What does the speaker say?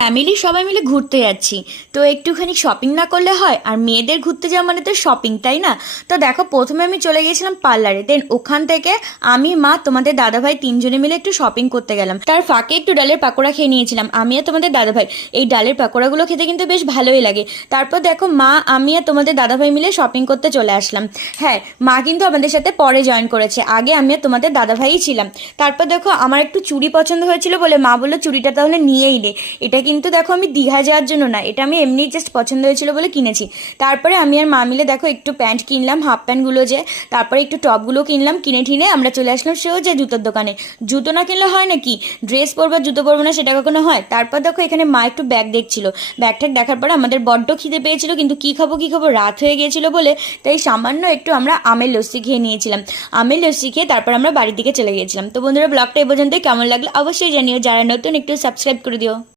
Family সবাই মিলে ঘুরতে যাচ্ছি, তো একটুখানি শপিং না করলে হয়? আর মেয়েদের ঘুরতে যাওয়া মানে তো শপিং, তাই না? তো দেখো, প্রথমে আমি চলে গিয়েছিলাম পার্লারে, দেন ওখান থেকে আমি, মা, তোমাদের দাদাভাই তিনজনে মিলে একটু শপিং করতে গেলাম। তার ফাঁকে একটু ডালের পাকোড়া খেয়ে নিয়েছিলাম আমি আর তোমাদের দাদাভাই। এই ডালের পাকোড়াগুলো খেতে কিন্তু বেশ ভালোই লাগে। তারপর দেখো, মা, আমি আর তোমাদের দাদাভাই মিলে শপিং করতে চলে আসলাম। হ্যাঁ, মা কিন্তু আমাদের সাথে পরে জয়েন করেছে, আগে আমি আর তোমাদের দাদাভাইই ছিলাম। তারপর দেখো, আমার একটু চুড়ি পছন্দ হয়েছিল বলে মা বললো চুড়িটা তাহলে নিয়েই নে। এটা কিন্তু দেখো আমি দীঘা যাওয়ার জন্য না, এটা আমি এমনি জাস্ট পছন্দ হয়েছিল বলে কিনেছি। তারপরে আমি আর মা মিলে দেখো একটু প্যান্ট কিনলাম, হাফ প্যান্টগুলো যে, তারপরে একটু টপগুলো কিনলাম, কিনে ঠিনে আমরা চলে আসলাম সেও যে জুতোর দোকানে। জুতো না কিনলে হয় নাকি? ড্রেস পরবো জুতো পরবো না, সেটা কখনো হয়? তারপর দেখো এখানে মা একটু ব্যাগ দেখছিল। ব্যাগ ট্যাগ দেখার পরে আমাদের বড্ড খিদে পেয়েছিল, কিন্তু কি খাবো কি খাবো, রাত হয়ে গিয়েছিল বলে তাই সামান্য একটু আমরা আমের লস্যি খেয়ে নিয়েছিলাম। আমের লস্যি খেয়ে তারপর আমরা বাড়ির দিকে চলে গিয়েছিলাম। তো বন্ধুরা, ব্লগটা এ পর্যন্ত কেমন লাগলো অবশ্যই জানিও, যারা নতুন একটু সাবস্ক্রাইব করে দিও।